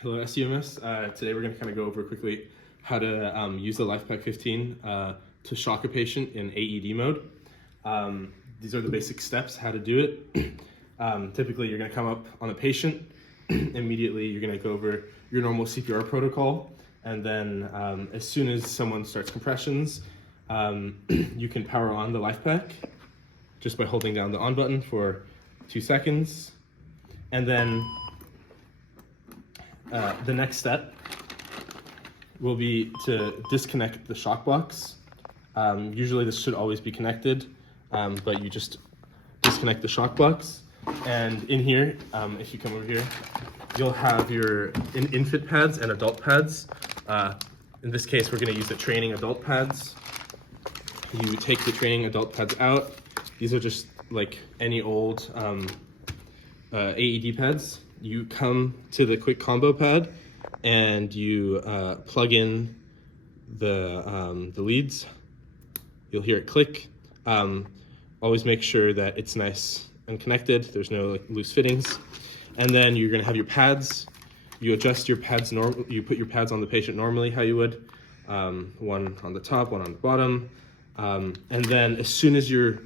Hello, SCU EMS. Today we're going to kind of go over quickly how to use the Lifepak 15 to shock a patient in AED mode. These are the basic steps, how to do it. Typically, you're going to come up on a patient. Immediately, you're going to go over your normal CPR protocol. And then as soon as someone starts compressions, you can power on the Lifepak just by holding down the on button for 2 seconds. And then the next step will be to disconnect the shock box. Usually this should always be connected, but you just disconnect the shock box. And in here, if you come over here, you'll have your infant pads and adult pads. In this case, we're going to use the training adult pads. You take the training adult pads out. These are just like any old AED pads. You come to the quick combo pad and you plug in the leads. You'll hear it click. Always make sure that it's nice and connected. There's no loose fittings. And then you're going to have your pads. You adjust your pads you put your pads on the patient normally how you would. One on the top, one on the bottom. And then as soon as you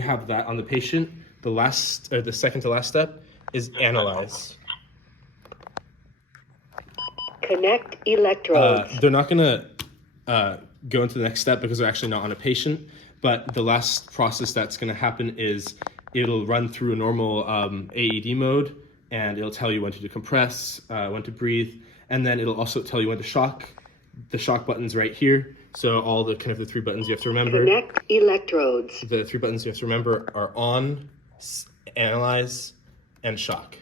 have that on the patient, the second to last step is analyze. Connect electrodes. They're not gonna go into the next step because they're actually not on a patient, but the last process that's gonna happen is it'll run through a normal AED mode, and it'll tell you when to decompress, when to breathe, and then it'll also tell you when to shock. The shock button's right here, so all the the 3 buttons you have to remember. Connect electrodes. The 3 buttons you have to remember are on, analyze, and shock.